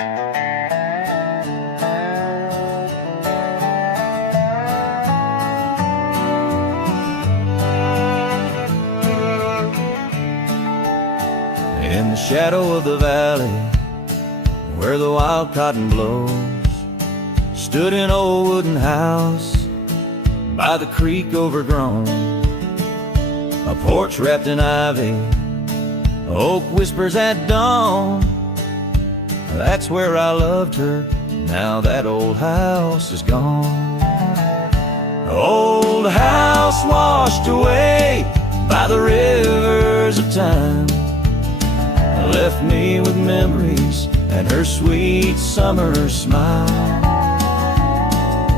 In the shadow of the valley, where the wild cotton blows, stood an old wooden house by the creek overgrown. A porch wrapped in ivy, oak whispers at dawn. That's where I loved her, now that old house is gone. Old house washed away by the rivers of time, left me with memories and her sweet summer smile.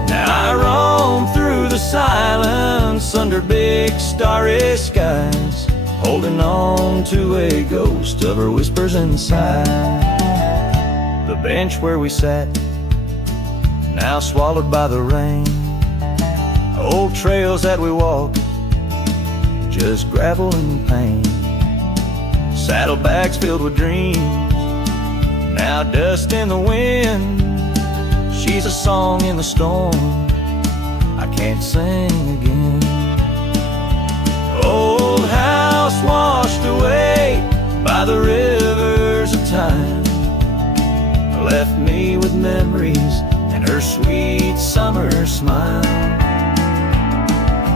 Now I roam through the silence under big starry skies, holding on to a ghost of her whispers inside. The bench where we sat, now swallowed by the rain. Old trails that we walked, just gravel and pain. Saddlebags filled with dreams, now dust in the wind. She's a song in the storm, I can't sing again. Old house washed away by the rivers of time, left me with memories and her sweet summer smile.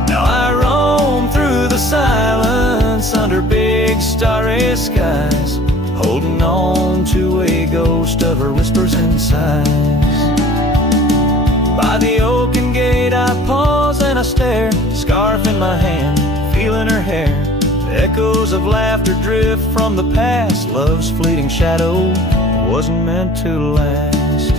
Now I roam through the silence under big starry skies, holding on to a ghost of her whispers and sighs. By the oaken gate I pause and I stare, scarf in my hand, feeling her hair. Echoes of laughter drift from the past, love's fleeting shadow wasn't meant to last.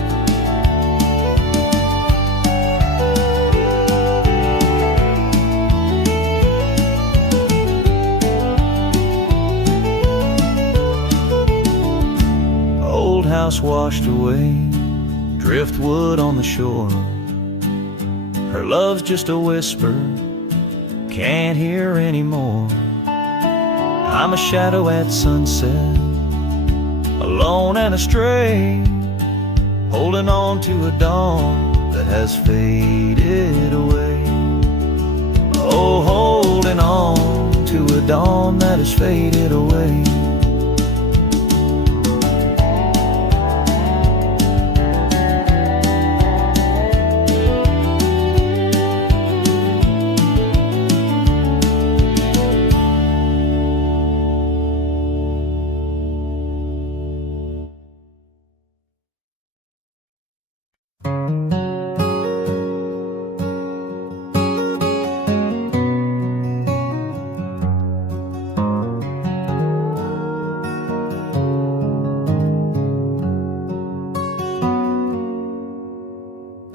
Old house washed away, driftwood on the shore. Her love's just a whisper, can't hear anymore. I'm a shadow at sunset, alone and astray, holding on to a dawn that has faded away. Oh, holding on to a dawn that has faded away.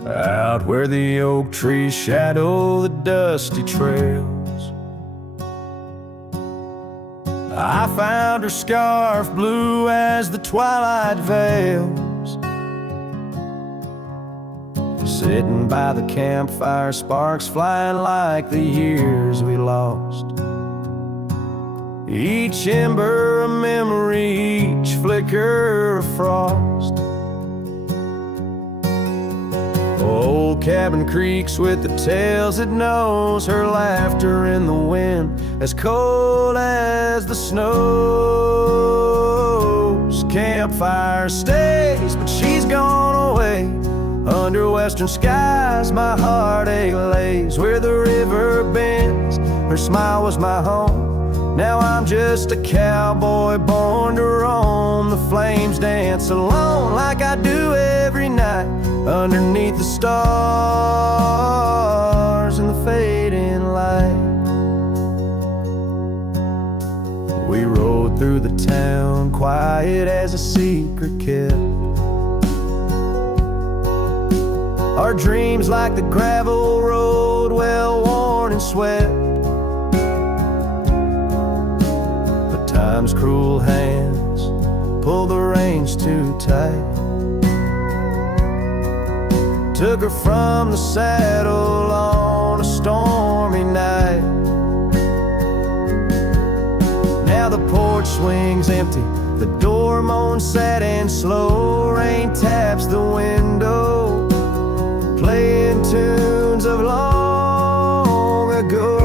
Out where the oak trees shadow the dusty trails, I found her scarf blue as the twilight veils. Sitting by the campfire, sparks flying like the years we lost. Each ember a memory, each flicker a frost. Old cabin creaks with the tales it knows, her laughter in the wind as cold as the snows. Campfire stays, but she's gone away. Under western skies my heartache lays. Where the river bends, her smile was my home. Now I'm just a cowboy born to roam. The flames dance alone like I do every night, underneath the stars and the fading light. We rode through the town, quiet as a secret kept. Our dreams like the gravel road, well worn and swept. But time's cruel hands pulled the reins too tight. Took her from the saddle on a stormy night. Now the porch swings empty, The door moans sad and slow, rain taps the window, playing tunes of long ago.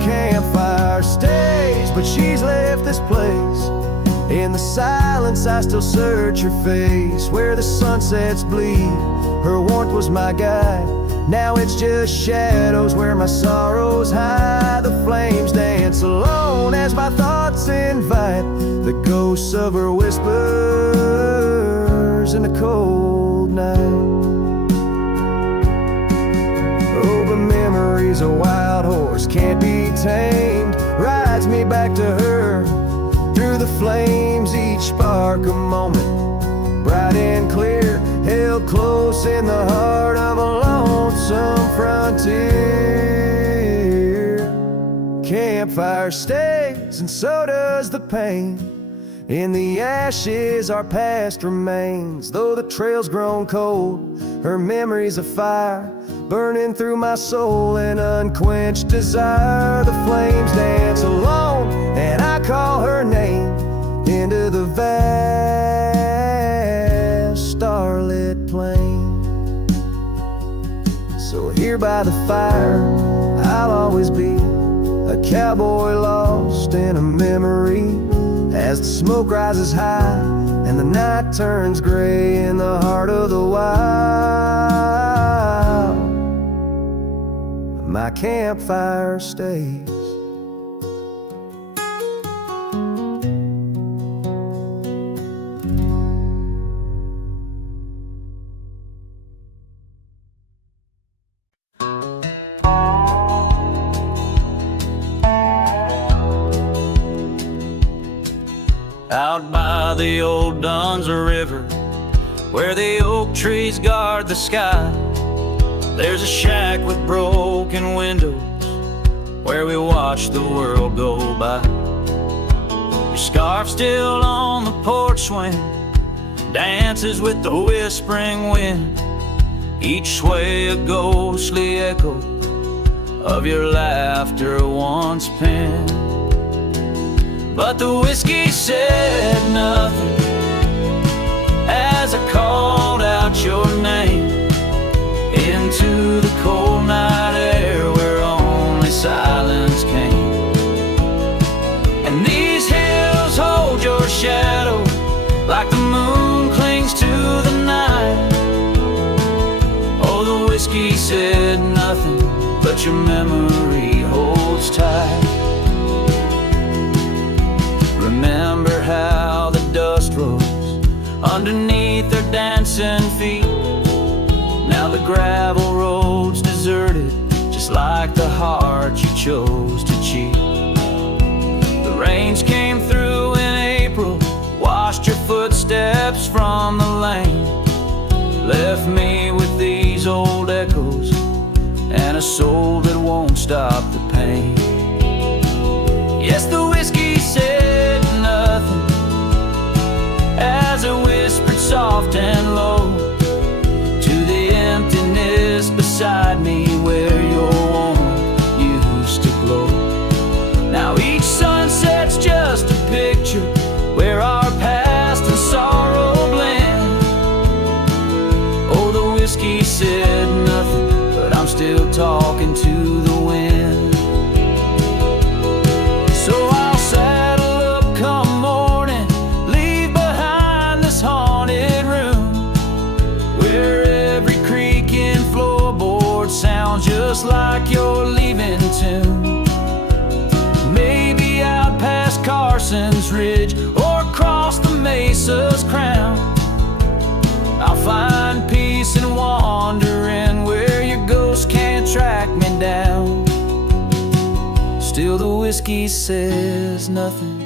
Campfire stays, but she's left this place. In the silence I still search her face. Where the sunsets bleed, her warmth was my guide. Now it's just shadows where my sorrows hide. The flames dance alone as my thoughts invite the ghosts of her whispers in the cold night. Oh, but memory's a wild horse, can't be tamed. Rides me back to her through the flames, each spark a moment, bright and clear, held close in the heart of a lonesome frontier. Campfire stays, and so does the pain. In the ashes our past remains. Though the trail's grown cold, her memory's a fire, burning through my soul in unquenched desire. The flames dance alone, and I call her name into the vast starlit plain. So here by the fire I'll always be, a cowboy lost in a memory. As the smoke rises high and the night turns gray in the heart of the wild, my campfire stays. Out by the old Duns River, where the oak trees guard the sky, there's a shack with broken windows, where we watch the world go by. Your scarf still on the porch swing, dances with the whispering wind, each sway a ghostly echo of your laughter once penned. But the whiskey said nothing as I called out your name into the cold night air where only silence came. And these hills hold your shadow like the moon clings to the night. Oh, the whiskey said nothing, but your memory holds tight. Remember how the dust rose underneath their dancing feet. Now the gravel road's deserted, just like the heart you chose to cheat. The rains came through in April, washed your footsteps from the lane, left me with these old echoes and a soul that won't stop the pain. Yes, the whiskey said nothing as it whispered soft and low to the emptiness beside me where your warmth used to glow. Now each sunset's just a picture where our past and sorrow blend. Oh, the whiskey said nothing, but I'm still talking to the wind. So I'll saddle up come morning, leave behind this haunted room where every creaking floorboard sounds just like your leaving tune. Maybe out past Carson's Ridge or across the mesa's crown, I'll find peace in wandering where your ghost can't track me down. Still the whiskey says nothing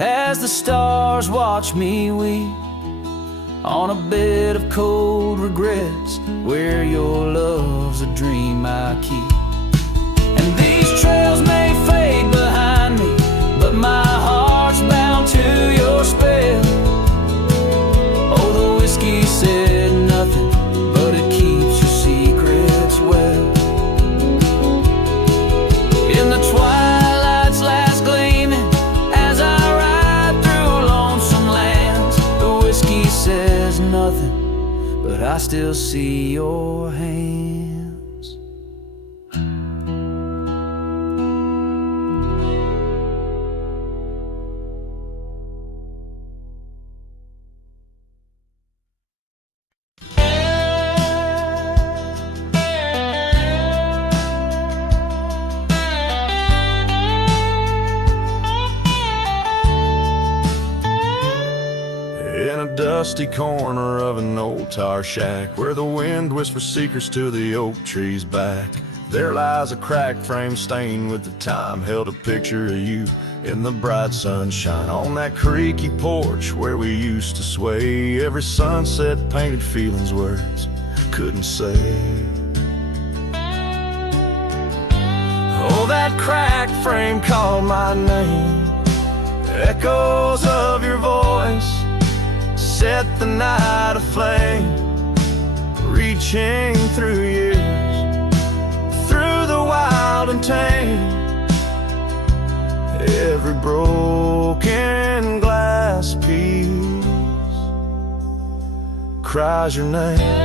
as the stars watch me weep on a bed of cold regrets where your love's a dream I keep. And these trails may fade behind me, but my heart's bound to your spell. Oh, the whiskey said nothing, but it keeps your secrets well. In the twilight's last gleaming, nothing, but I still see your hands. In a dusty corner of an old tar shack, where the wind whispers secrets to the oak tree's back, there lies a cracked frame stained with the time, held a picture of you in the bright sunshine. On that creaky porch where we used to sway, every sunset painted feelings words couldn't say. Oh, that cracked frame called my name, echoes of your voice set the night aflame, reaching through years, through the wild and tame. Every broken glass piece cries your name.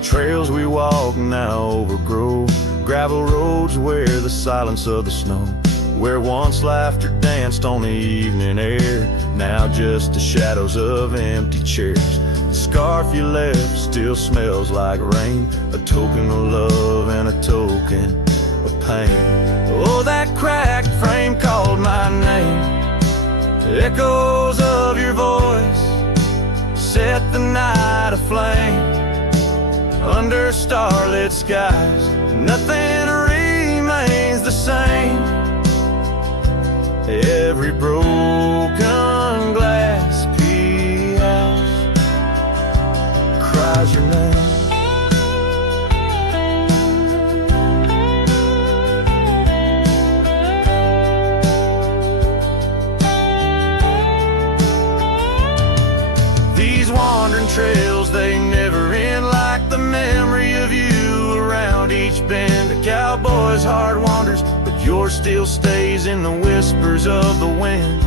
Trails we walk now overgrow, gravel roads where the silence of the snow, where once laughter danced on the evening air, now just the shadows of empty chairs. The scarf you left still smells like rain, a token of love and a token of pain. Oh, that cracked frame called my name, echoes of your voice set the night aflame. Under starlit skies, nothing remains the same. Every broken glass piece cries your name. These wandering trails, they never end, like the memory of you around each bend. A cowboy's heart wanders, but yours still stays in the whispers of the wind.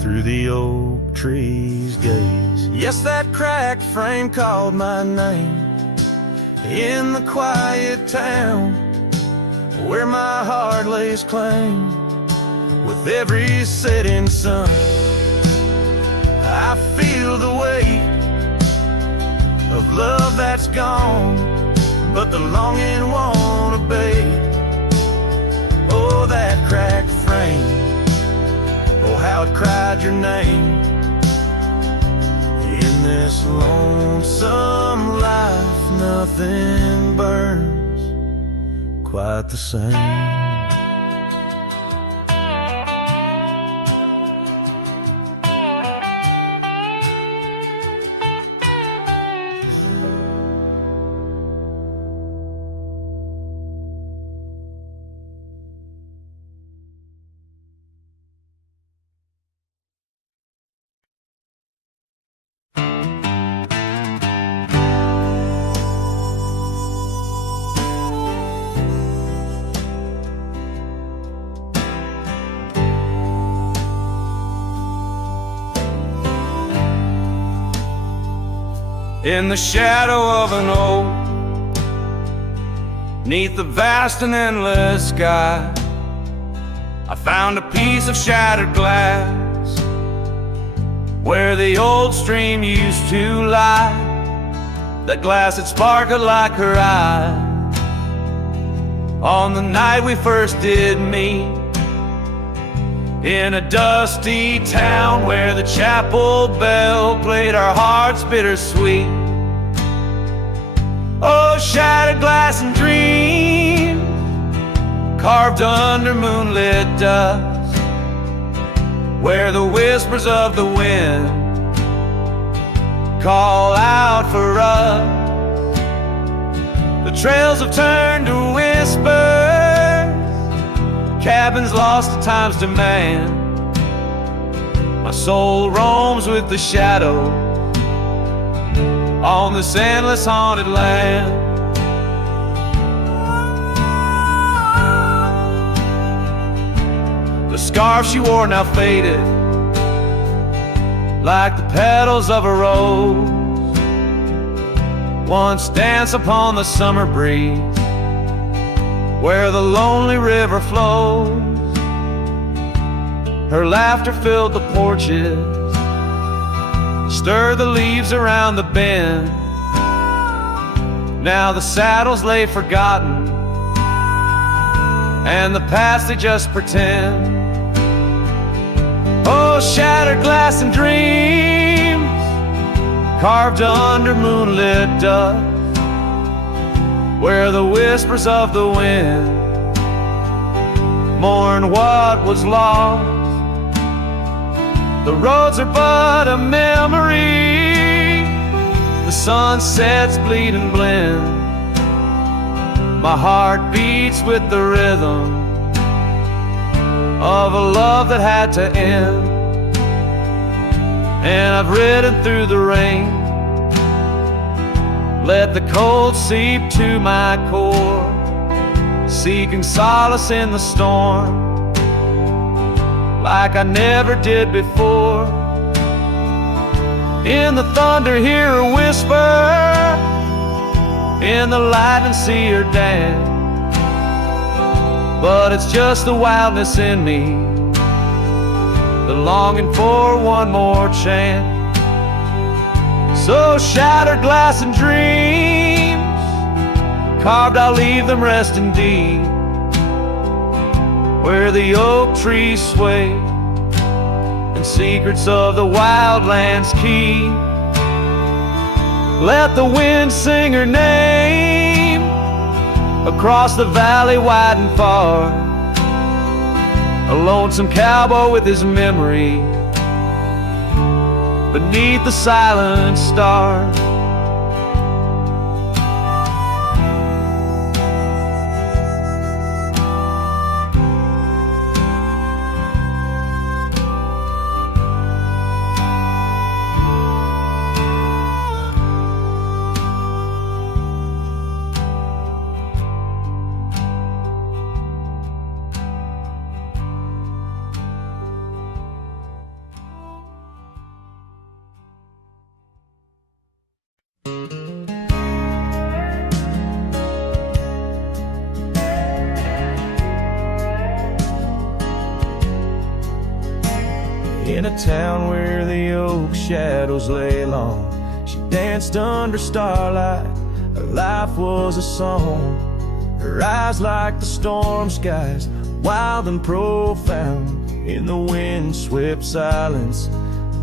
Through the oak tree's gaze, yes, that cracked frame called my name. In the quiet town where my heart lays claim, with every setting sun I feel the weight of love that's gone, but the longing won't abate. Oh, that cracked frame, oh, how it cried your name. In this lonesome life, nothing burns quite the same. In the shadow of an oak, 'neath the vast and endless sky, I found a piece of shattered glass where the old stream used to lie. That glass had sparkled like her eyes on the night we first did meet, in a dusty town where the chapel bell played our hearts bittersweet. Oh, shattered glass and dreams carved under moonlit dust, where the whispers of the wind call out for us. The trails have turned to whispers, cabins lost to time's demand. My soul roams with the shadow on this endless haunted land. The scarf she wore now faded, like the petals of a rose once danced upon the summer breeze, where the lonely river flows. Her laughter filled the porches, stirred the leaves around the bend. Now the saddles lay forgotten, and the past they just pretend. Oh, shattered glass and dreams, carved under moonlit dust, where the whispers of the wind mourn what was lost. The roads are but a memory, the sunsets bleed and blend. My heart beats with the rhythm of a love that had to end. And I've ridden through the rain, let the cold seep to my core, seeking solace in the storm, like I never did before. In the thunder hear her whisper, in the lightning see her dance. But it's just the wildness in me, the longing for one more chance. So shattered glass and dreams, carved I'll leave them resting deep, where the oak trees sway and secrets of the wildlands keep. Let the wind sing her name across the valley wide and far, a lonesome cowboy with his memory beneath the silent stars. In a town where the oak shadows lay long, she danced under starlight. Her life was a song, her eyes like the storm skies, wild and profound. In the wind-swept silence,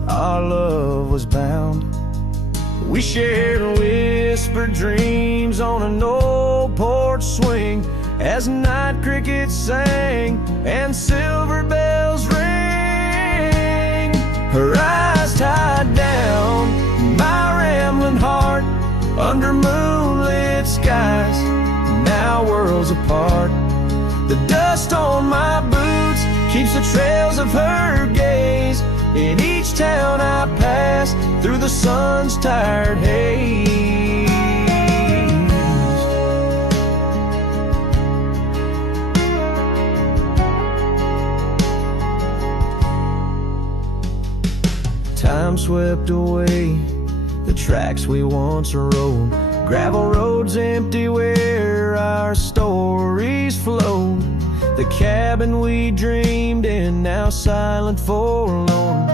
our love was bound. We shared whispered dreams on an old porch swing, as night crickets sang and silver bells rang. Her eyes tied down my rambling heart under moonlit skies, now worlds apart. The dust on my boots keeps the trails of her gaze in each town I pass through the sun's tired haze. Time swept away the tracks we once rode, gravel roads empty where our stories flowed. The cabin we dreamed in, now silent, forlorn.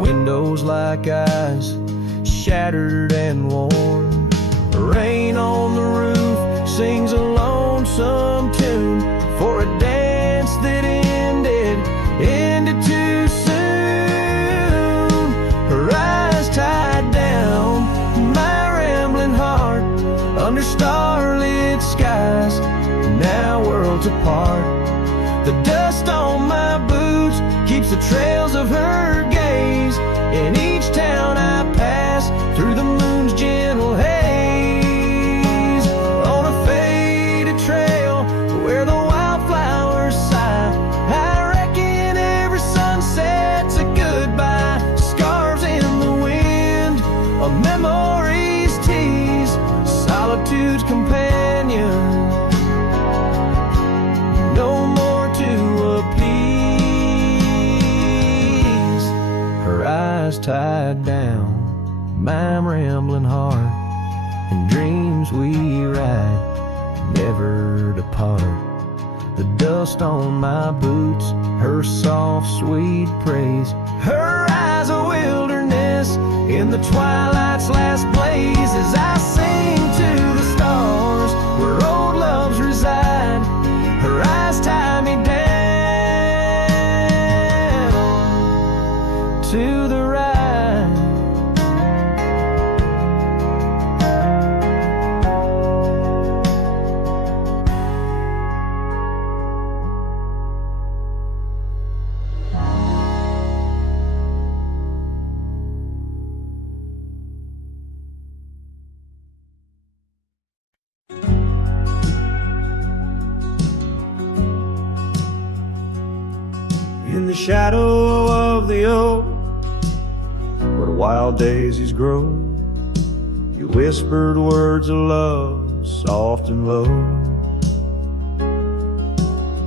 Windows like eyes, shattered and worn. Rain on the roof sings a lonesome tune for a dance that ended too soon. Her eyes tied down my rambling heart under starlit skies, now worlds apart. The dust on my boots keeps the trails of her gaze in each town I pass through the moon's gentle haze. On a faded trail where the wildflowers sigh, I reckon every sunset's a goodbye. Scars in the wind, a memory's tease, solitude's companion. No more to appease. Her eyes tied down, my rambling heart, and dreams we ride never depart. The dust on my boots, her soft sweet praise, her eyes a wilderness in the twilight's last blaze. As I sing to the stars where old loves reside, her eyes tie me down to the ride. In the shadow of the oak, where wild daisies grow, you whispered words of love, soft and low.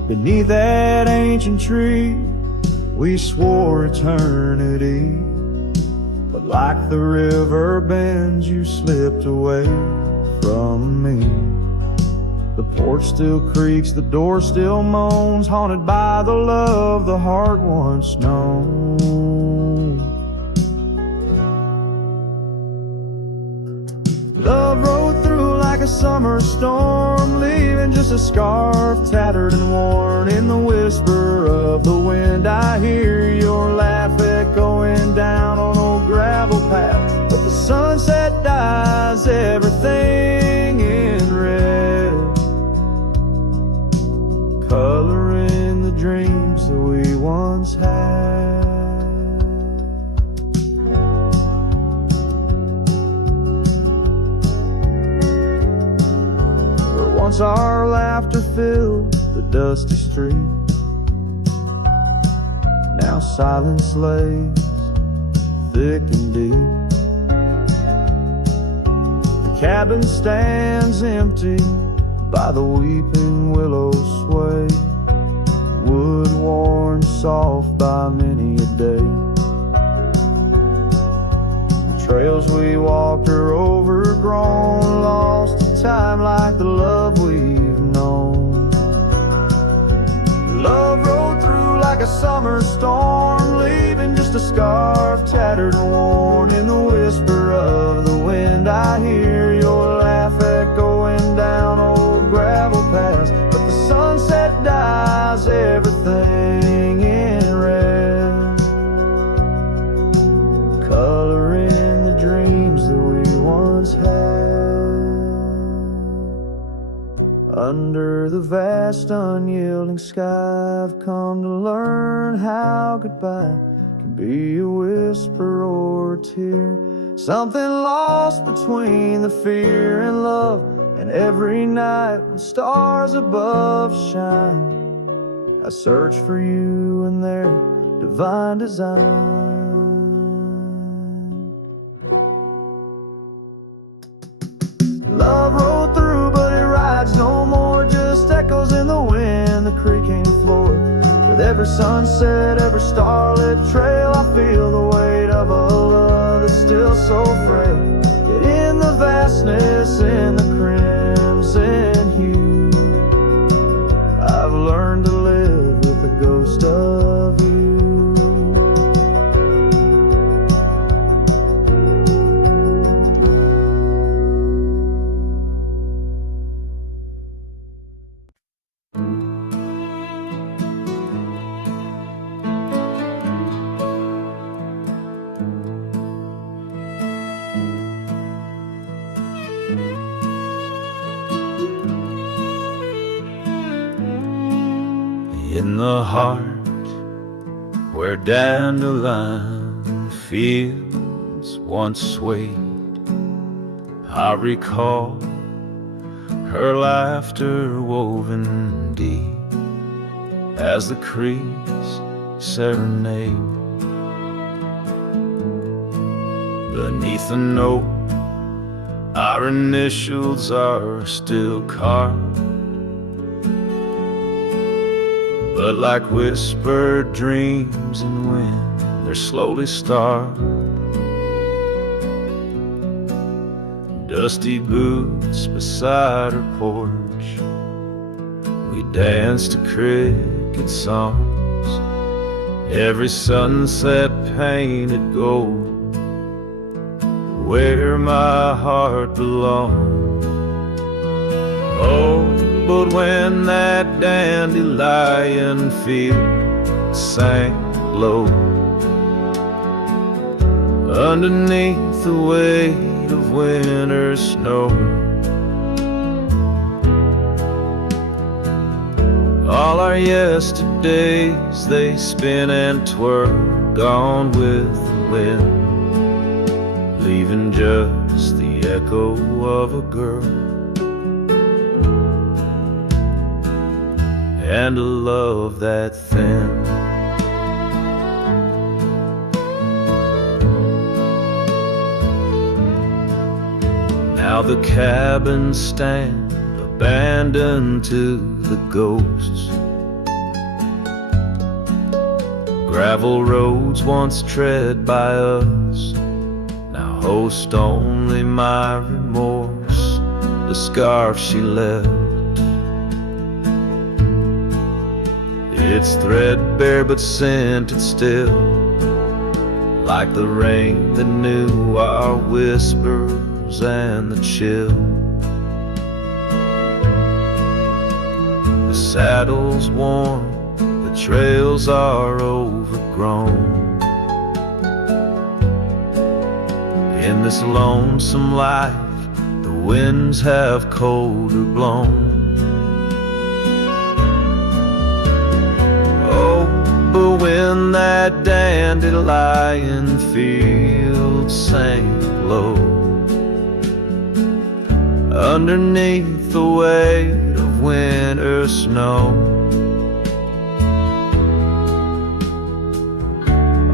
Beneath that ancient tree, we swore eternity, but like the river bends, you slipped away from me. The porch still creaks, the door still moans, haunted by the love the heart once known. Love rode through like a summer storm, leaving just a scarf tattered and worn. In the whisper of the wind, I hear your laugh echoing down on old gravel path. But the sunset dyes everything in red, coloring the dreams that we once had. Where once our laughter filled the dusty street, now silence lays thick and deep. The cabin stands empty by the weeping willow sway, wood worn soft by many a day. The trails we walked are overgrown, lost to time like the love we've known. Love rode through like a summer storm, leaving just a scarf tattered and worn. In the whisper of the wind, I hear your laugh echoing down old gravel paths. But the sunset dyes everything in red, coloring the dreams that we once had. Under the vast unyielding sky, I've come to learn how goodbye can be a whisper or a tear, something lost between the fear and love. And every night when stars above shine, I search for you in their divine design. Love rolled through, but it rides no more, just echoes in the wind, the creaking floor. With every sunset, every starlit trail, I feel the weight of a love that's still so frail. Yet in the vastness, in the crimson hue, I've learned to live with the ghost of you. In the heart where dandelion fields once swayed, I recall her laughter woven deep as the creeks serenade. Beneath a note Our initials are still carved, but like whispered dreams in wind, they're slowly starved. Dusty boots beside her porch, we dance to cricket songs. Every sunset painted gold, where my heart belongs. Oh, but when that dandelion field sank low, underneath the weight of winter snow, all our yesterdays they spin and twirl, gone with the wind, leaving just the echo of a girl and a love that thin. Now the cabins stand abandoned to the ghosts. Gravel roads once tread by us now host only my remorse, the scarf she left. It's threadbare but scented still, like the rain that knew our whispers and the chill. The saddle's worn, the trails are overgrown. In this lonesome life, the winds have colder blown. Oh, but when that dandelion field sank low, underneath the weight of winter snow,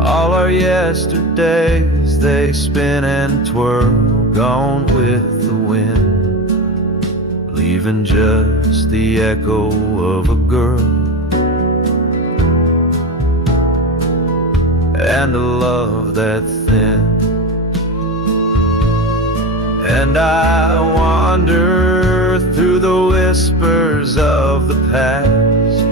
all our yesterdays they spin and twirl, gone with the wind, leaving just the echo of a girl and a love that thin. And I wander through the whispers of the past,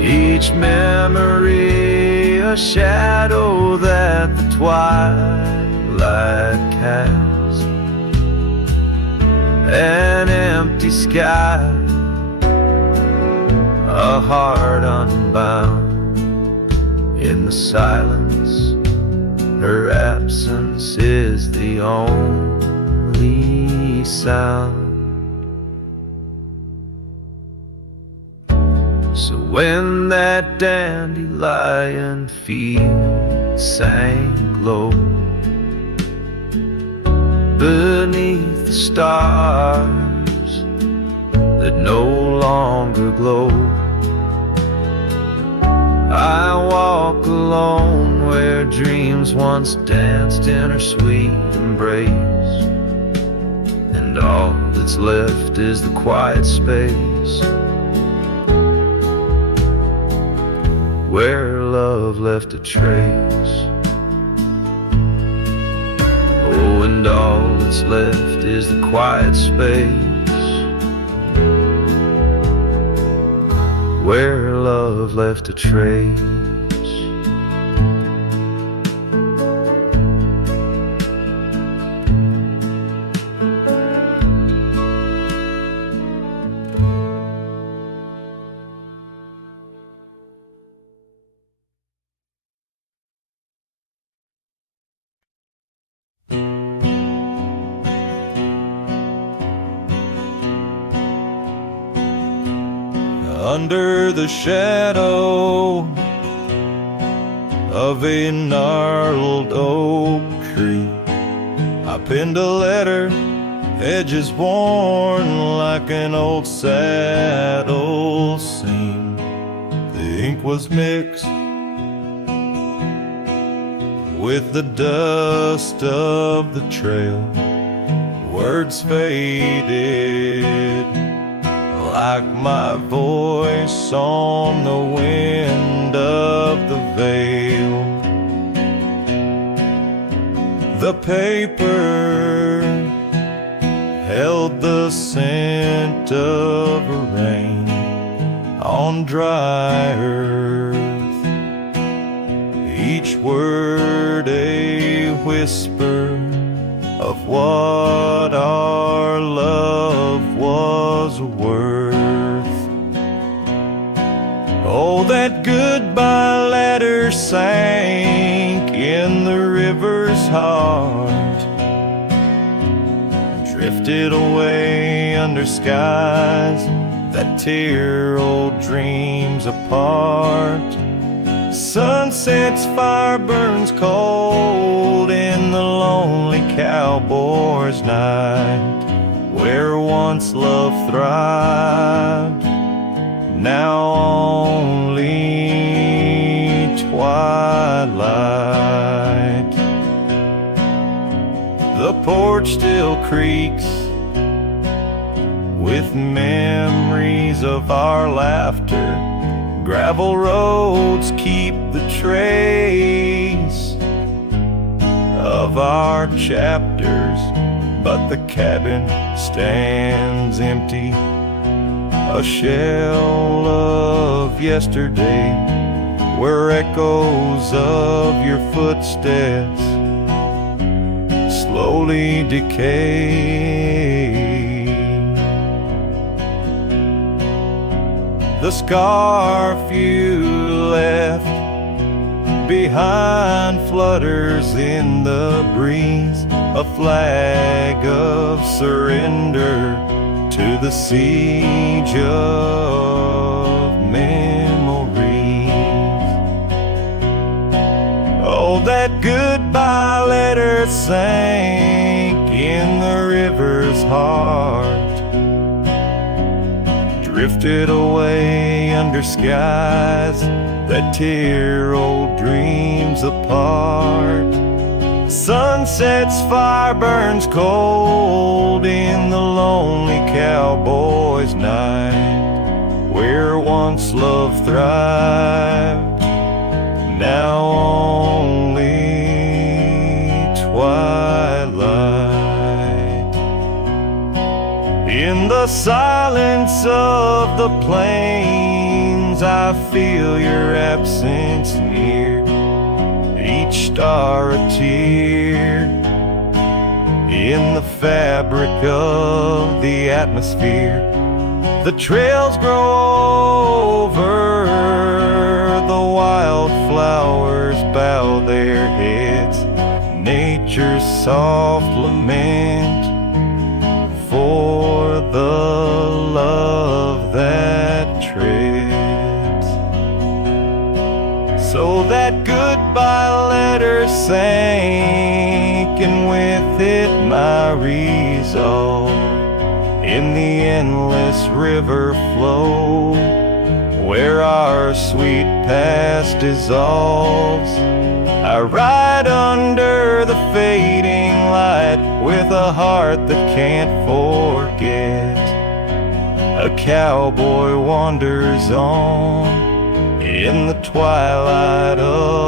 each memory a shadow that the twilight casts, an empty sky, a heart unbound. In the silence, her absence is the only sound. So when that dandelion field sank low, beneath the stars that no longer glow, I walk alone where dreams once danced in her sweet embrace, and all that's left is the quiet space where love left a trace. Oh, and all that's left is the quiet space where love left a trace. Under the shadow of a gnarled oak tree, I penned a letter, edges worn like an old saddle seam. The ink was mixed, with the dust of the trail. Words faded like my voice on the wind of the veil. The paper held the scent of rain on dry earth, each word a whisper of what our love was worth. Oh, that goodbye letter sank in the river's heart, drifted away under skies that tear old dreams apart. Sunset's fire burns cold in the lonely cowboy's night, where once love thrived, now only twilight. The porch still creaks with memories of our laughter. Gravel roads keep the trace of our chapters, but the cabin stands empty, a shell of yesterday, where echoes of your footsteps slowly decay. The scarf you left behind flutters in the breeze, a flag of surrender to the siege of memories. Oh, that goodbye letter sank in the river's heart, drifted away under skies that tear old dreams apart. Sunset's fire burns cold in the lonely cowboy's night, where once love thrived, now only twilight. In the silence of the plains, I feel your absence near, each star a tear in the fabric of the atmosphere. The trails grow over, the wildflowers bow their heads, nature's soft lament for the love that treads. So that goodbye letter sank, and with it my resolve, in the endless river flow, where our sweet past dissolves. I ride under the fading light with a heart that can't forget. A cowboy wanders on in the twilight of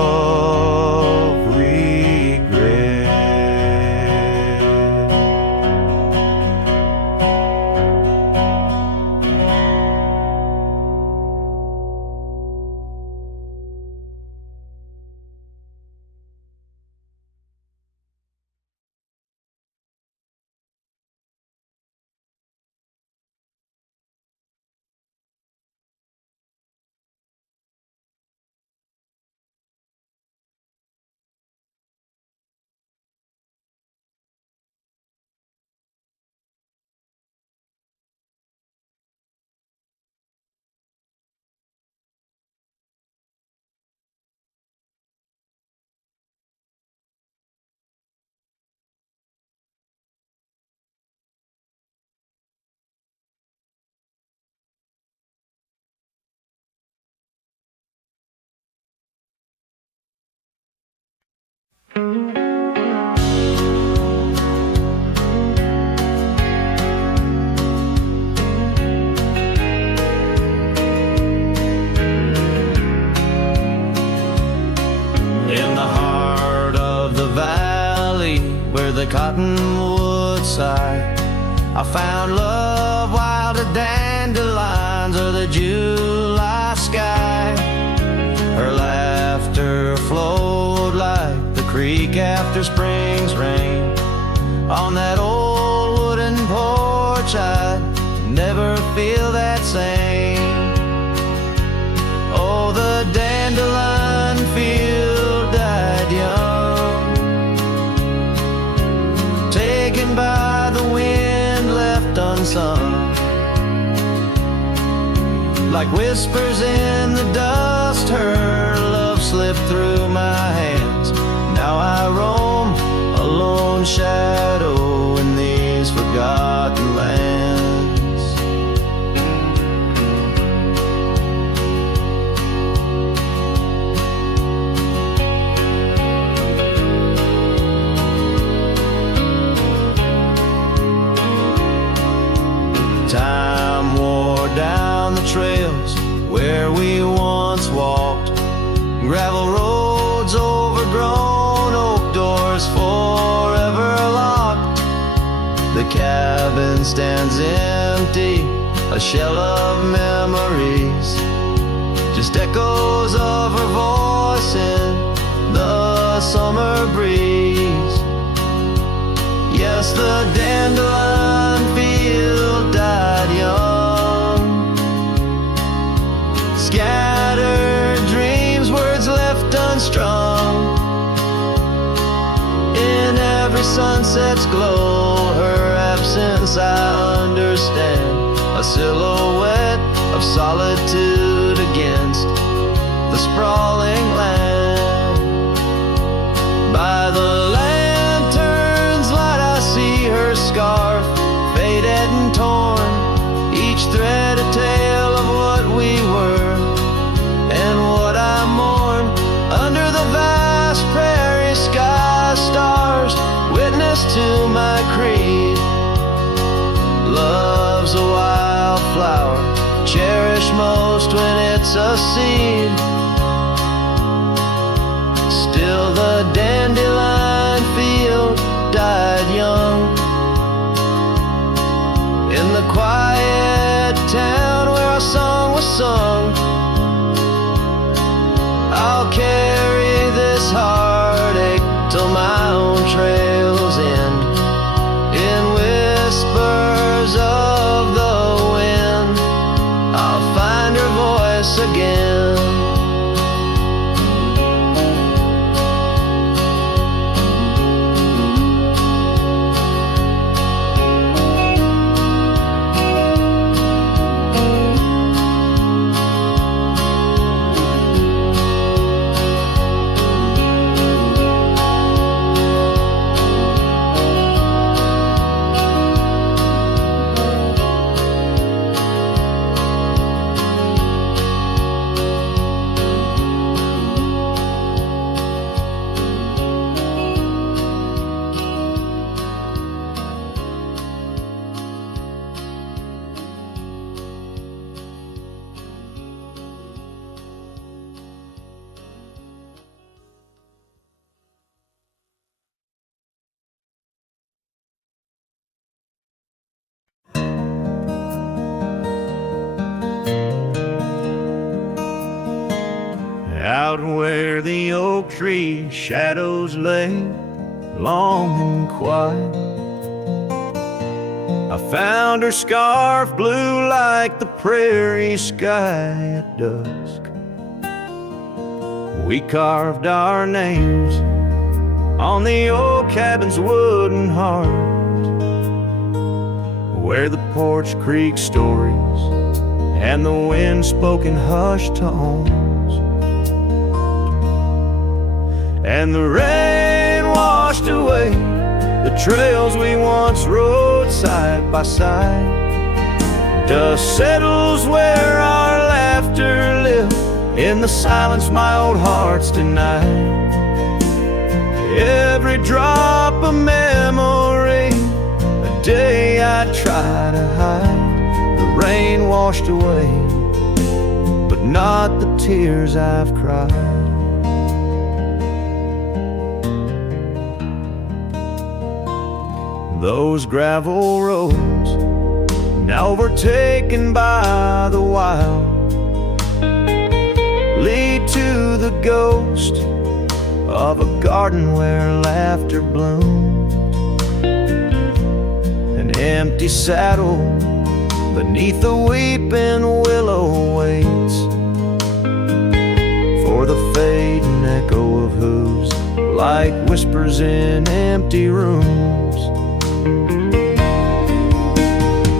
the cottonwood side. I found love wild as dandelions or the July sky. Her laughter flowed like the creek after spring's rain. On that old wooden porch I'd never feel that same. Oh, the dandelion field died young, taken by the wind, left unsung. Like whispers in the dust, her love slipped through my hands. Now I roam a lone shadow in these forgotten lands. Time wore down the trails where we once walked, gravel roads overgrown, oak doors forever locked. The cabin stands empty, a shell of memories, just echoes of her voice in the summer breeze. Yes, the dandelion field died young, scattered dreams, words left unstrung. In every sunset's glow, her absence I understand, a silhouette of solitude against the sprawling land. By the lantern's light I see her scarf, faded and torn, each thread a tale of what we were and what I mourn. Under the vast prairie sky, stars witness to my creed. Love's a wildflower, cherished most when it's a seed. Still the dandelion field died young, in the quiet town where our song was sung. I'll carry this heartache till my own trails end, in whispers of the wind I'll find her voice again. Out where the oak tree shadows lay, long and quiet, I found her scarf blue like the prairie sky at dusk. We carved our names on the old cabin's wooden heart, where the porch creak stories and the wind spoke in hushed tones. And the rain washed away the trails we once rode side by side. Dust settles where our laughter lived, in the silence my old heart's denied. Every drop a memory, a day I try to hide. The rain washed away, but not the tears I've cried. Those gravel roads, now overtaken by the wild, lead to the ghost of a garden where laughter bloomed. An empty saddle beneath the weeping willow waits for the fading echo of hooves, like whispers in empty rooms.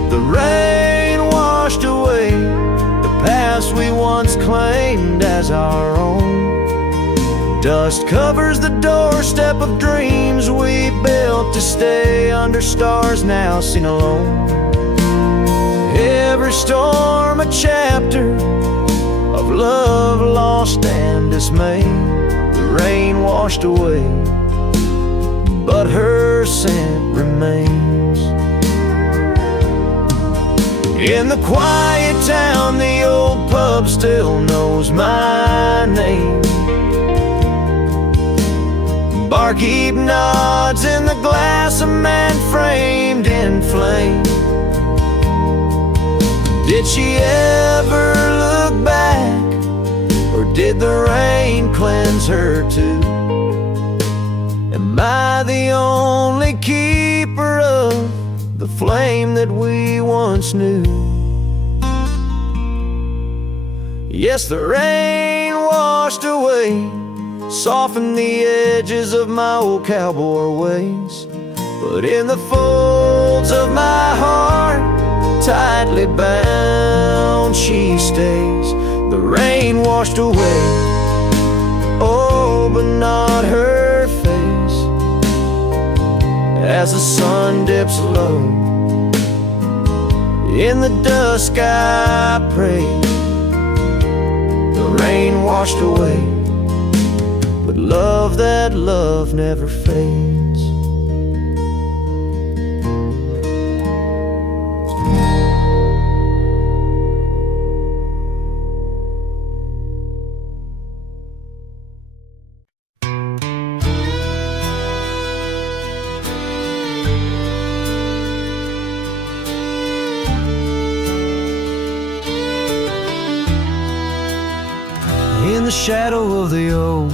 The rain washed away the past we once claimed as our own. Dust covers the doorstep of dreams we built to stay under stars now seen alone. Every storm a chapter of love lost and dismay. The rain washed away, but her scent remains. In the quiet town, the old pub still knows my name. Barkeep nods in the glass, a man framed in flame. Did she ever look back, or did the rain cleanse her too? Am I the only keeper of the flame that we once knew? Yes, the rain washed away, softened the edges of my old cowboy ways, but in the folds of my heart, tightly bound she stays. The rain washed away, oh, but not her face. As the sun dips low in the dusk, I pray. The rain washed away, but love, that love never fades. In the shadow of the oak,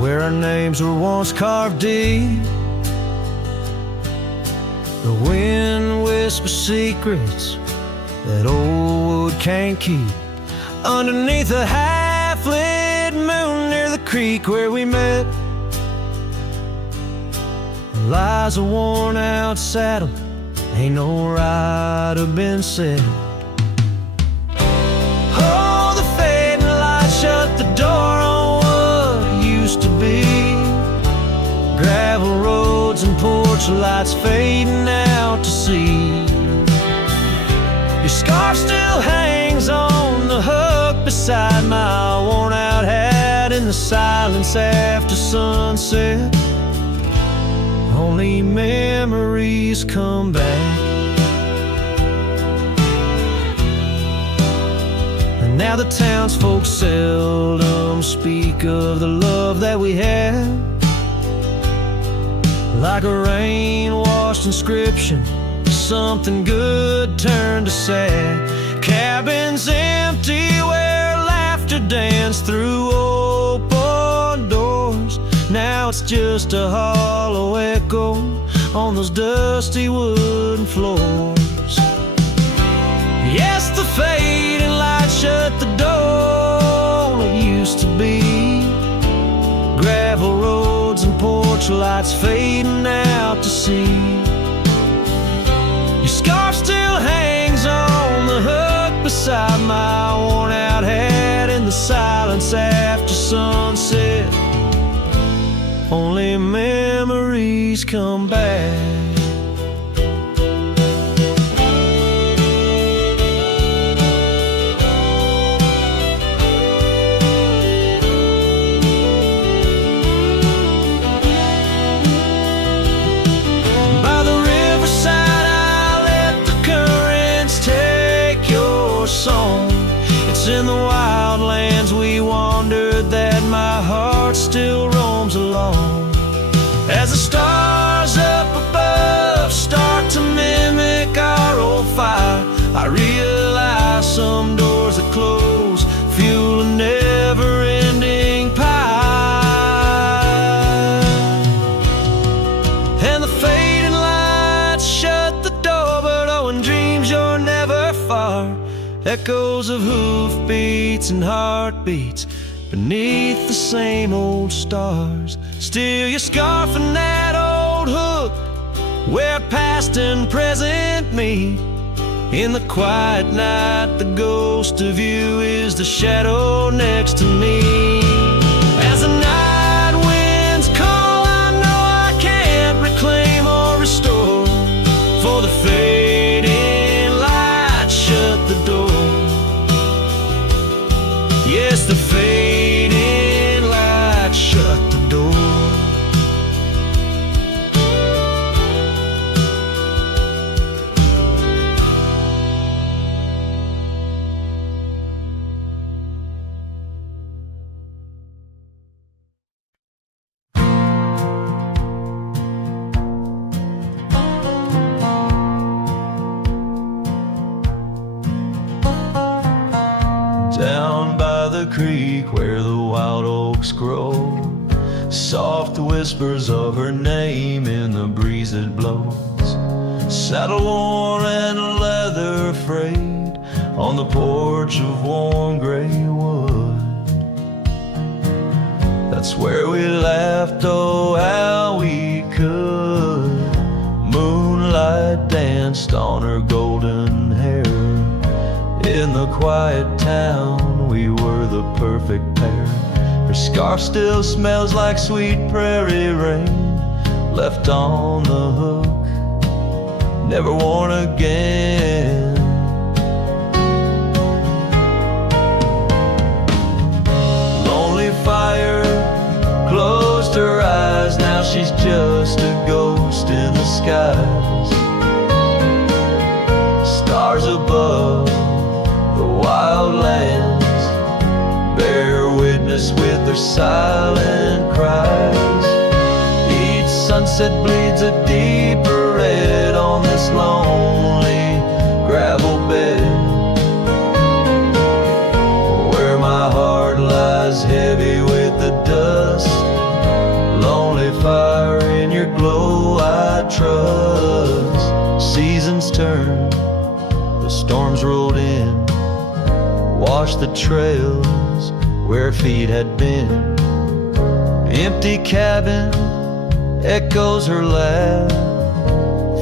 where our names were once carved deep, the wind whispers secrets that old wood can't keep. Underneath a half-lit moon near the creek where we met, lies a worn-out saddle, ain't no rider been set. Oh, the fading light shut the door on what used to be. Gravel roads and porch lights fading out to sea. Your scarf still hangs on the hook beside my worn-out hat in the silence after sunset. Only memories come back. And now the townsfolk seldom speak of the love that we had. Like a rain-washed inscription, something good turned to sad. Cabins empty where laughter danced through open doors. Now it's just a hollow echo on those dusty wooden floors. Yes, the fading light shut the door it used to be. Gravel roads and porch lights fading out to sea. Your scarf still hangs on the hook beside my worn-out hat in the silence after sunset. Only memories come back. By the riverside, I let the currents take your song. It's in the wildlands we wandered that my heart still roams along. As the stars up above echoes of hoofbeats and heartbeats beneath the same old stars. Still your scarf and that old hook where past and present meet. In the quiet night, the ghost of you is the shadow next to me. As the night winds call, I know I can't reclaim or restore. For the fading light shut the door. Yes, the fading light shut the door. Down by the creek where the wild oaks grow, soft whispers of her name in the breeze that blows. Saddle worn and leather frayed on the porch of warm gray wood. That's where we laughed, oh how we could. Moonlight danced on her golden hair. In the quiet town, we were the perfect pair. Her scarf still smells like sweet prairie rain, left on the hook, never worn again. Lonely fire closed her eyes, now she's just a ghost in the skies. Stars above the wild lands bear witness with their silent cries. Each sunset bleeds a deeper red on this lonely gravel bed, where my heart lies heavy with the dust. Lonely fire, in your glow I trust. Seasons turn, the storms rolled in, washed the trails where feet had been. Empty cabin echoes her laugh,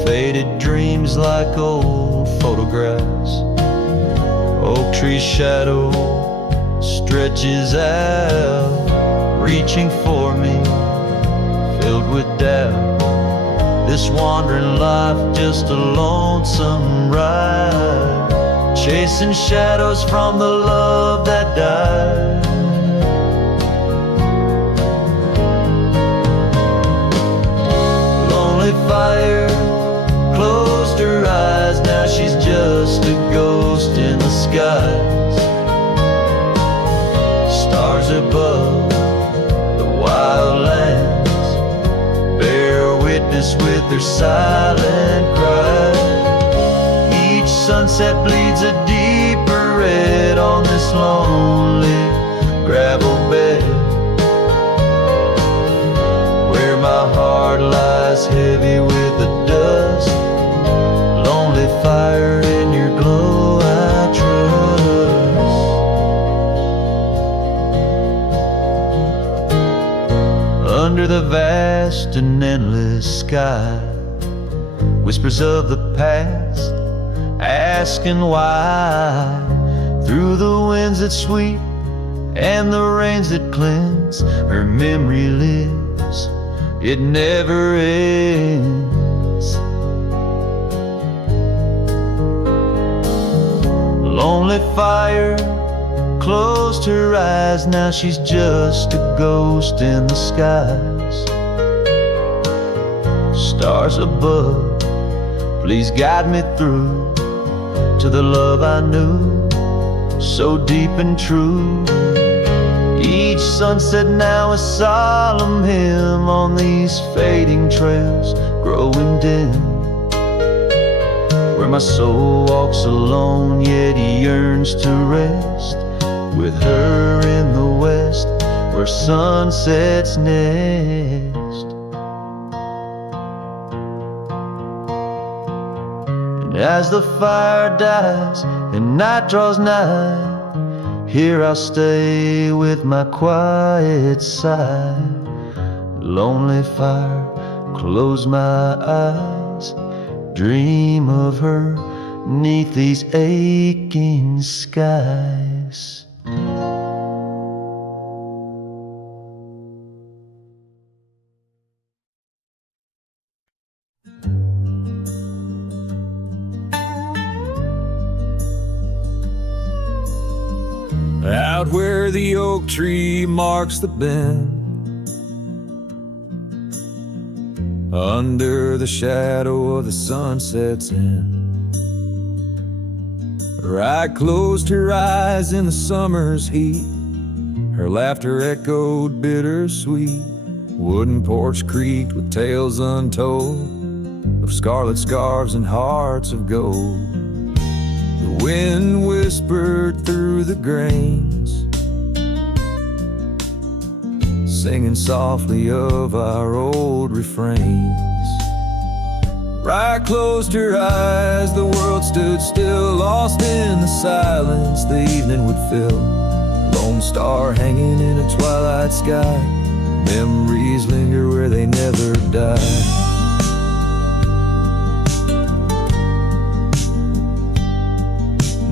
faded dreams like old photographs. Oak tree shadow stretches out, reaching for me, filled with doubt. This wandering life just a lonesome ride, chasing shadows from the love that died. Lonely fire closed her eyes, now she's just a ghost in the skies. Stars above the wild lands bear witness with their silent cries. Sunset bleeds a deeper red on this lonely gravel bed, where my heart lies heavy with the dust. Lonely fire, in your glow I trust. Under the vast and endless sky, whispers of the past asking why. Through the winds that sweep and the rains that cleanse, her memory lives, it never ends. Lonely fire closed her eyes, now she's just a ghost in the skies. Stars above, please guide me through to the love I knew, so deep and true. Each sunset now a solemn hymn on these fading trails growing dim, where my soul walks alone yet yearns to rest with her in the west, where sunsets next. As the fire dies and night draws nigh, here I'll stay with my quiet sigh. Lonely fire, close my eyes, dream of her 'neath these aching skies. Out where the oak tree marks the bend, under the shadow of the sunset's end, right closed her eyes in the summer's heat. Her laughter echoed bittersweet. Wooden porch creaked with tales untold of scarlet scarves and hearts of gold. The wind whispered through the grains, singing softly of our old refrains. Right closed her eyes, the world stood still, lost in the silence the evening would fill. Lone star hanging in a twilight sky, memories linger where they never die.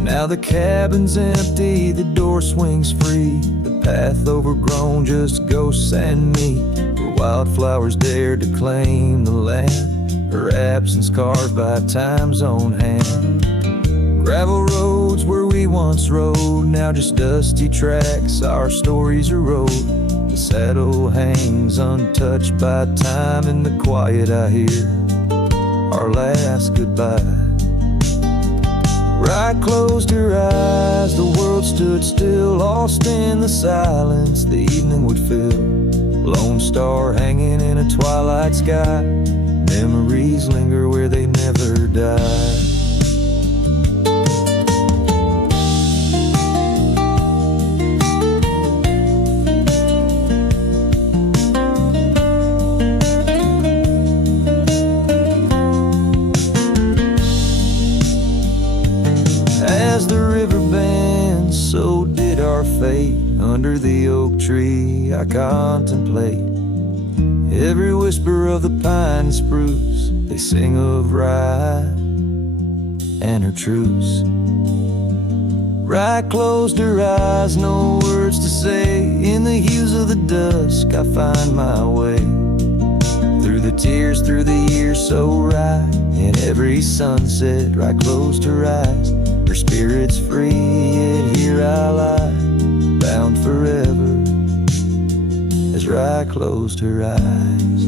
Now the cabin's empty, the door swings free, the path overgrown, just ghosts and me. Where wildflowers dare to claim the land, her absence carved by time's own hand. Gravel roads where we once rode, now just dusty tracks, our stories erode. The saddle hangs untouched by time, in the quiet I hear our last goodbye. Right closed her eyes, the world stood still, lost in the silence the evening would fill. Lone star hanging in a twilight sky, memories linger where they never die. As the river bends, so did our fate. Under the oak tree I contemplate every whisper of the pine and spruce. They sing of rye and her truce. Right closed her eyes, no words to say. In the hues of the dusk I find my way, through the tears, through the years so right. In every sunset, right closed her eyes. Her spirit's free, yet here I lie, bound forever, as Rye closed her eyes.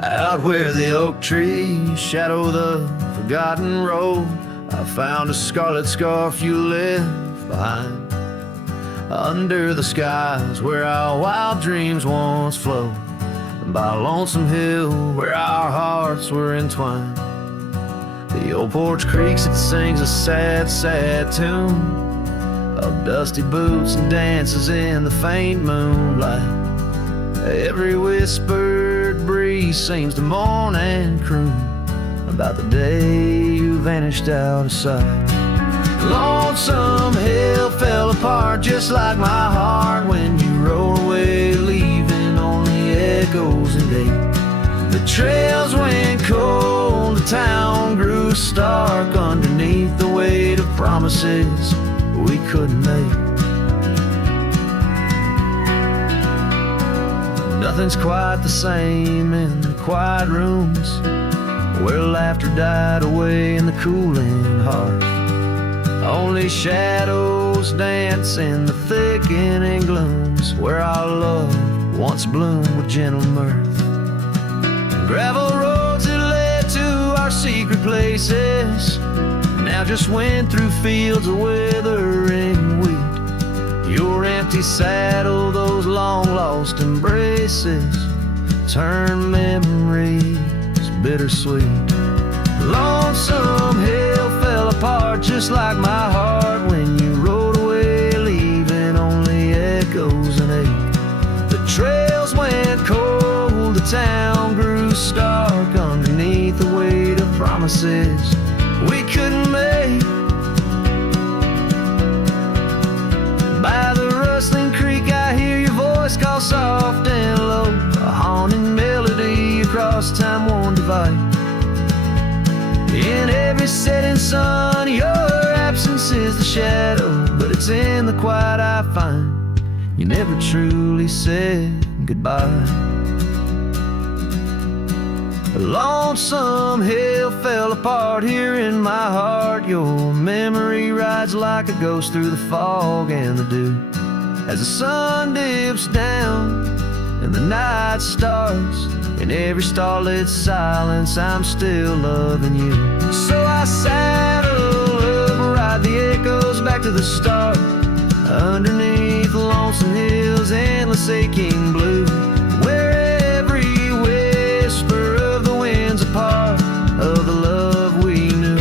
Out where the oak trees shadow the forgotten road, I found a scarlet scarf you left behind. Under the skies where our wild dreams once flowed, and by a lonesome hill where our hearts were entwined. The old porch creaks, it sings a sad, sad tune of dusty boots and dances in the faint moonlight. Every whispered breeze seems to mourn and croon about the day you vanished out of sight. Lonesome hill fell apart just like my heart when you rode away, leaving only echoes and ache. The trails went cold, the town grew stark underneath the weight of promises we couldn't make. Nothing's quite the same in the quiet rooms where laughter died away in the cooling heart. Only shadows dance in the thickening glooms where our love once bloomed with gentle mirth. Gravel secret places. Now just went through fields of withering wheat. Your empty saddle, those long lost embraces, turn memories bittersweet. Lonesome hill fell apart just like my heart when you rode away, leaving only echoes and ache. The trails went cold, the town grew stark underneath the weight of promises we couldn't make. By the rustling creek I hear your voice call soft and low, a haunting melody across time-worn divide. In every setting sun, your absence is the shadow, but it's in the quiet I find you never truly said goodbye. A lonesome hill fell apart here in my heart. Your memory rides like a ghost through the fog and the dew. As the sun dips down and the night starts, in every starlit silence I'm still loving you. So I saddle up, ride the echoes back to the start, underneath the lonesome hills, endless aching blue, where every whisper of the wind's a part of the love we knew,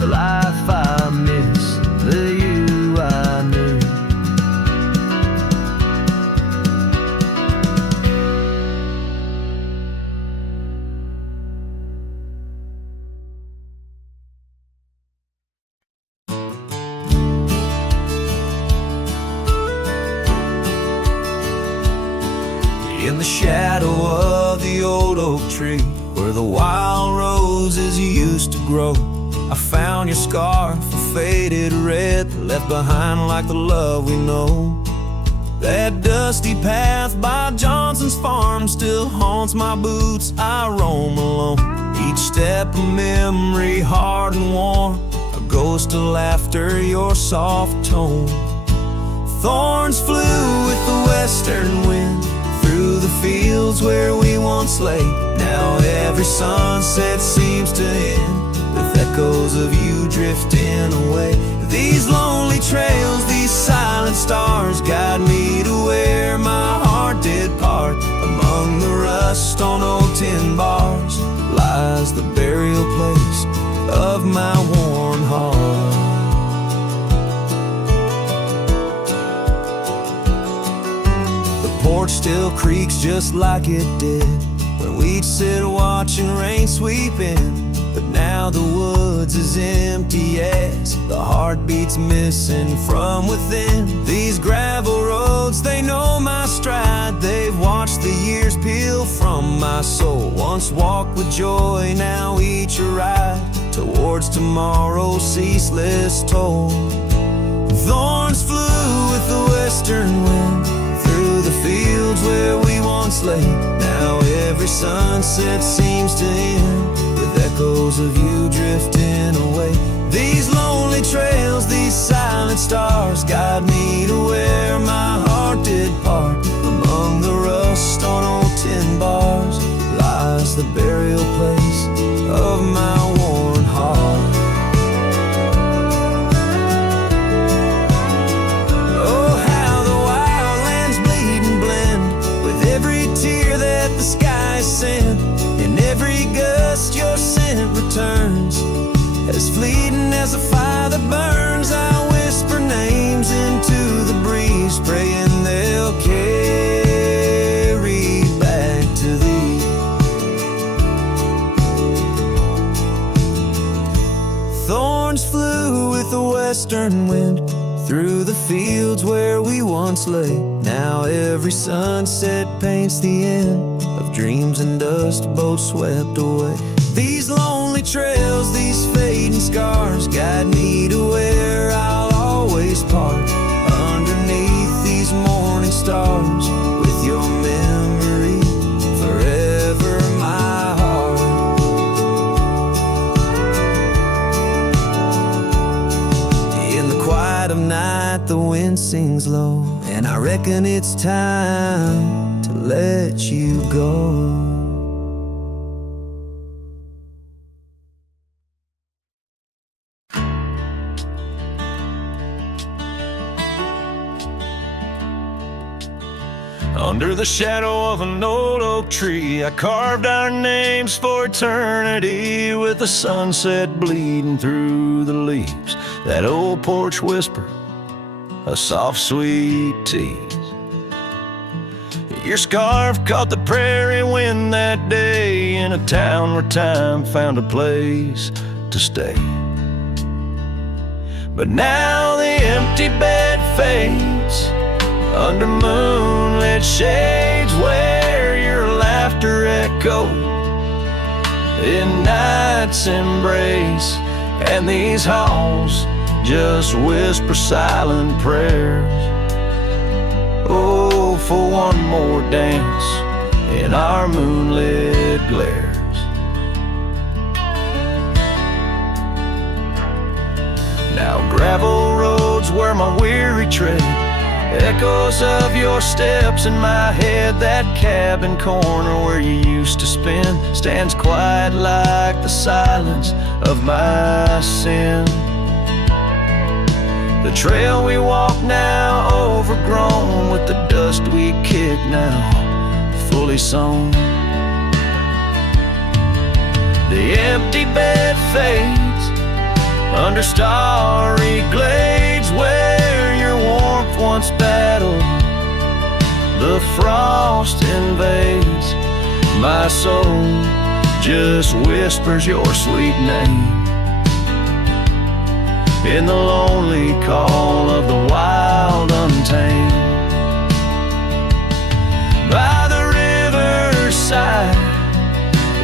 the life I miss, the you I knew. In the shadow of the old oak tree, where the wild roses used to grow, I found your scarf, a faded red, left behind like the love we know. That dusty path by Johnson's farm still haunts my boots, I roam alone. Each step a memory, hard and warm, a ghost of laughter, your soft tone. Thorns flew with the western wind through the fields where we once lay. Now every sunset seems to end with echoes of you drifting away. These lonely trails, these silent stars, guide me to where my heart did part. Among the rust on old tin bars lies the burial place of my worn heart. Porch still creaks just like it did when we'd sit watching rain sweep in. But now the woods is empty as the heartbeat's missing from within. These gravel roads, they know my stride, they've watched the years peel from my soul. Once walked with joy, now each a ride towards tomorrow's ceaseless toll. Thorns flew with the western wind through the fields where we once lay. Now every sunset seems to end with echoes of you drifting away. These lonely trails, these silent stars, guide me to where my heart did part. Among the rust on old tin bars lies the burial place of my worn heart. The sky sent, in every gust your scent returns, as fleeting as a fire that burns. I whisper names into the breeze, praying they'll carry back to thee. Thorns flew with the western wind through the fields where we once lay. Now every sunset paints the end of dreams and dust, both swept away. These lonely trails, these fading scars, guide me to where I'll always part. Underneath these morning stars, with your memory forever my heart. In the quiet of night the wind sings low, and I reckon it's time to let you go. the shadow of an old oak tree, I carved our names for eternity, with the sunset bleeding through the leaves. That old porch whisper, a soft sweet tease. Your scarf caught the prairie wind that day, in a town where time found a place to stay. But now the empty bed fades under moonlit shades, where your laughter echoed in night's embrace, and these halls just whisper silent prayers. Oh, for one more dance in our moonlit glares. Now gravel roads where my weary tread, echoes of your steps in my head. That cabin corner where you used to spend stands quiet like the silence of my sin. The trail we walk now overgrown, with the dust we kick now fully sown. The empty bed fades under starry glades, where your warmth once battled the frost invades. My soul just whispers your sweet name in the lonely call of the wild untamed. By the riverside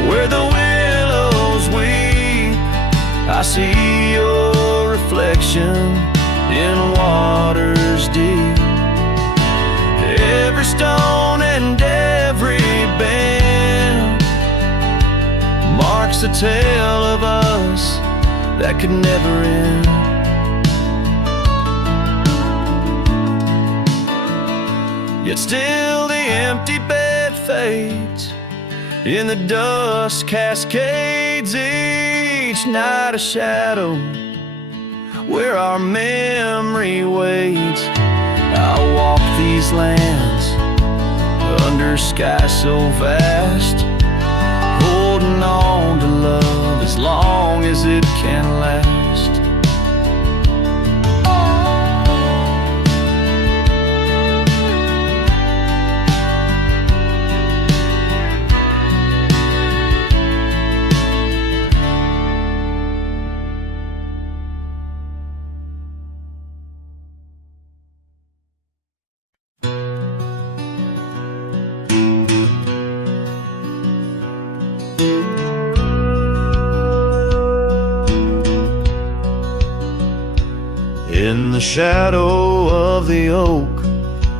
where the willows weep, I see your reflection in waters deep. Every stone and every bend marks the tale of us that could never end. Yet still the empty bed fades, in the dust cascades each night a shadow where our memory waits. I'll walk these lands under sky so vast, holding on to love as long as it can last. In the shadow of the oak,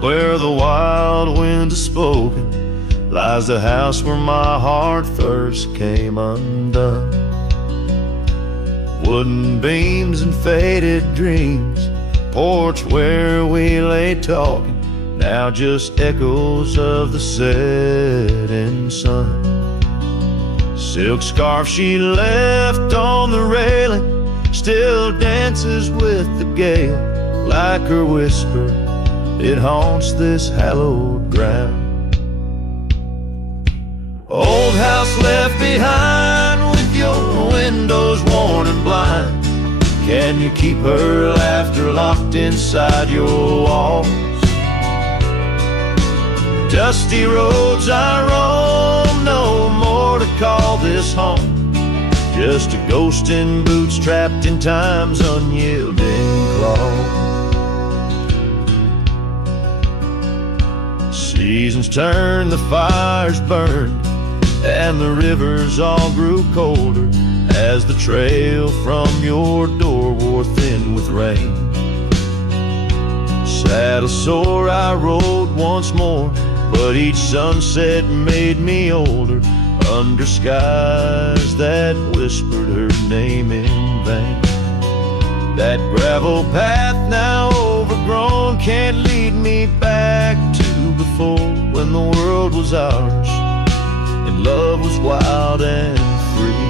where the wild winds have spoken, lies the house where my heart first came undone. Wooden beams and faded dreams, porch where we lay talking, now just echoes of the setting sun. Silk scarf she left on the railing still dances with the gale, like her whisper, it haunts this hallowed ground. Old house left behind with your windows worn and blind, can you keep her laughter locked inside your walls? Dusty roads I roam, no more to call this home, just a ghost in boots trapped in time's unyielding claw. Seasons turned, the fires burned, and the rivers all grew colder as the trail from your door wore thin with rain. Saddle sore I rode once more, but each sunset made me older, under skies that whispered her name in vain. That gravel path now overgrown can't lead me back to before, when the world was ours and love was wild and free.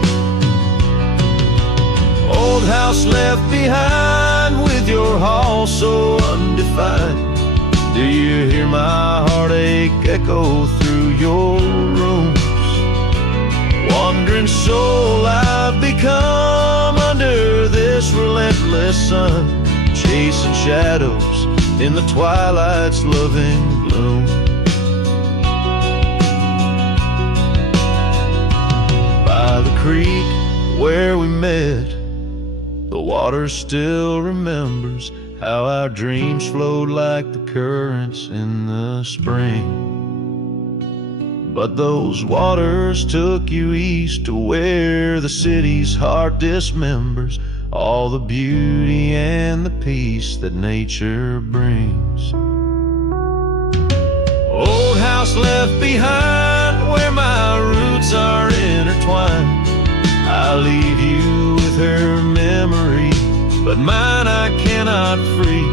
Old house left behind with your hall so undefined, Do you hear my heartache echo through your rooms? Wandering soul I've become under this relentless sun, chasing shadows in the twilight's loving gloom. By the creek where we met, the water still remembers how our dreams flowed like the currents in the spring. But those waters took you east to where the city's heart dismembers all the beauty and the peace that nature brings. Old house left behind where my roots are intertwined. I leave you with her memory, but mine I cannot free.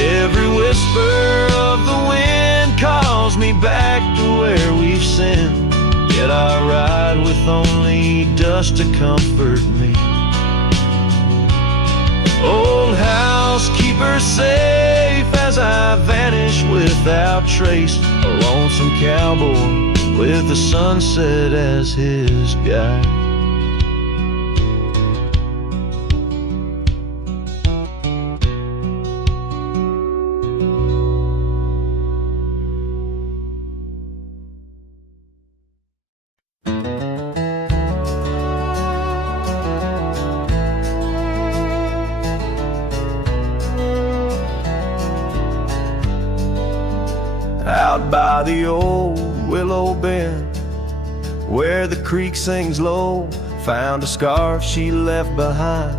Every whisper of the wind calls me back to where we've sinned, yet I ride with only dust to comfort me. Old house, keep her safe as I vanish without trace. A lonesome cowboy with the sunset as his guide. Out by the old willow bend, where the creek sings low, found a scarf she left behind,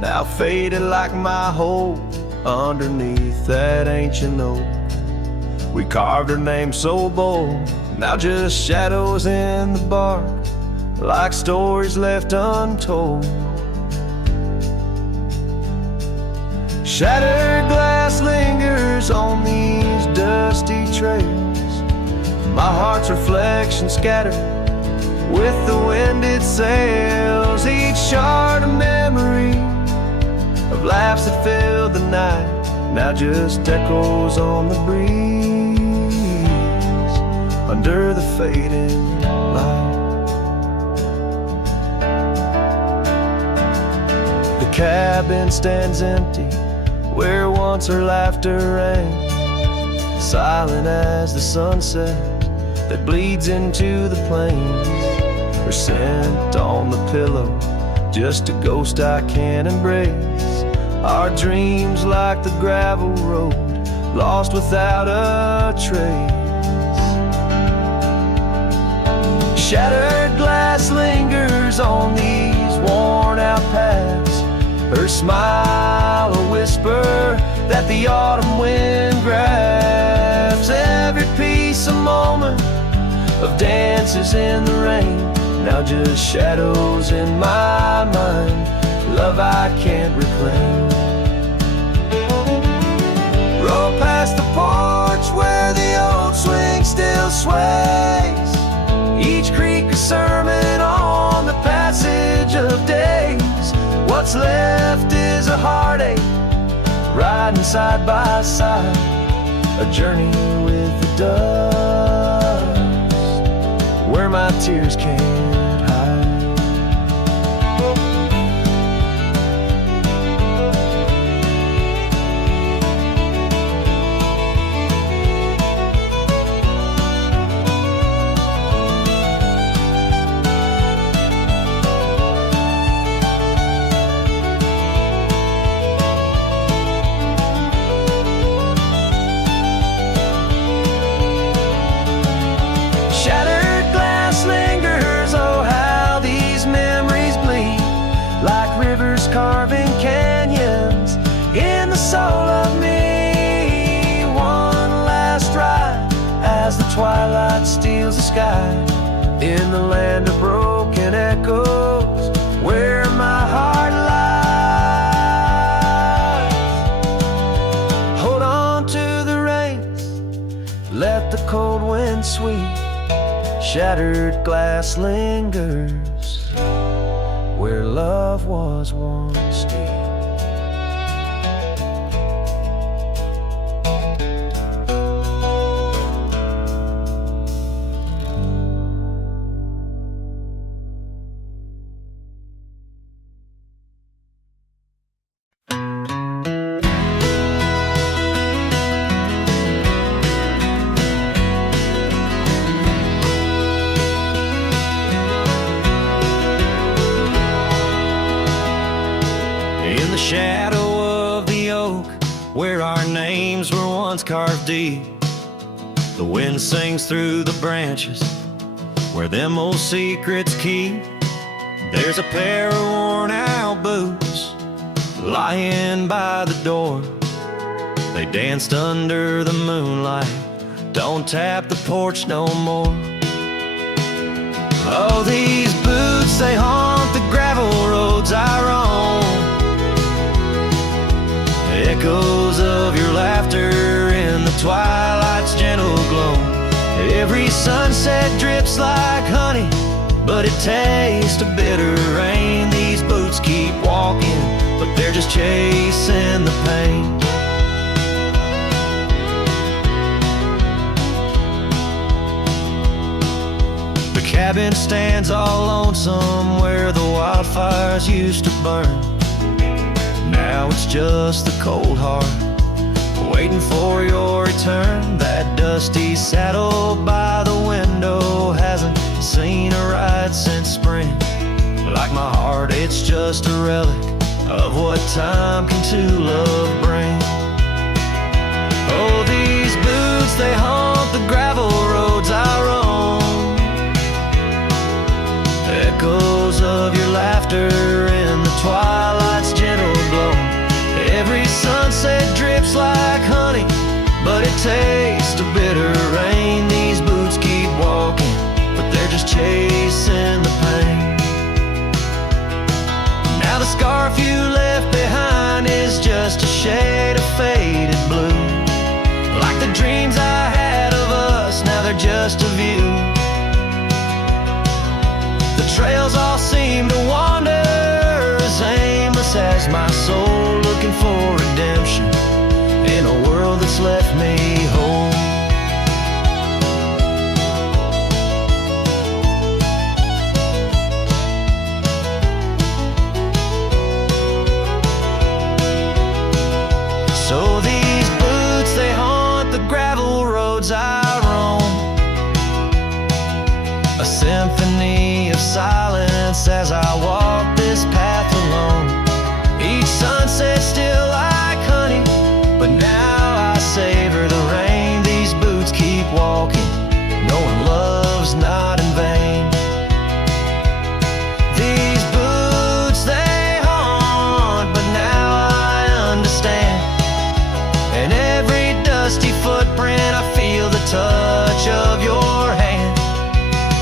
now faded like my hope underneath that ancient oak. We carved her name so bold, now just shadows in the bark, like stories left untold. Shattered glass lingers on these dusty trails, my heart's reflection scattered with the wind it sails. Each shard a memory of laughs that filled the night, now just echoes on the breeze under the fading light. The cabin stands empty where once her laughter rang, silent as the sunset that bleeds into the plains. Her scent on the pillow, just a ghost I can't embrace. Our dreams like the gravel road, lost without a trace. Shattered glass lingers on these worn out paths, her smile a whisper that the autumn wind grabs. Every piece a moment of dances in the rain, now just shadows in my mind, love I can't reclaim. Roll past the porch where the old swing still sways, each creek a sermon on the passage of days. What's left is a heartache, riding side by side, a journey with the dust, where my tears can't hide. Carving canyons in the soul of me. One last ride as the twilight steals the sky, in the land of broken echoes where my heart lies. Hold on to the reins, let the cold wind sweep. Shattered glass lingers where love was once deep. carved deep. The wind sings through the branches where them old secrets keep. There's a pair of worn out boots lying by the door. They danced under the moonlight, don't tap the porch no more. Oh, these boots, they haunt the gravel roads I roam. Echoes of your laughter in the twilight's gentle glow. Every sunset drips like honey, but it tastes of bitter rain. These boots keep walking, but they're just chasing the pain. The cabin stands all lonesome where the wildfires used to burn. Now it's just the cold heart waiting for your return. That dusty saddle by the window hasn't seen a ride since spring. Like my heart, it's just a relic of what time can to love bring. Oh, these boots, they haunt the gravel roads I roam. Echoes of your laughter in the twilight's gentle glow. Every sunset drips like honey, but it tastes of bitter rain. These boots keep walking, but they're just chasing the pain. Now the scarf you left behind is just a shade of faded blue. Like the dreams I had of us, now they're just a view. The trails all seem to wander as aimless as my soul, looking for redemption in a world that's left me whole. So these boots, they haunt the gravel roads I roam. A symphony of silence as I walk this path alone. Each sunset still like honey, but now I savor the rain. These boots keep walking, knowing love's not in vain. These boots, they haunt, but now I understand. In every dusty footprint I feel the touch of your hand.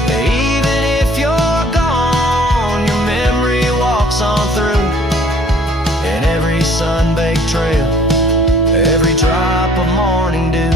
Even if you're gone, your memory walks on through. In every sun-baked trail, every drop of morning dew.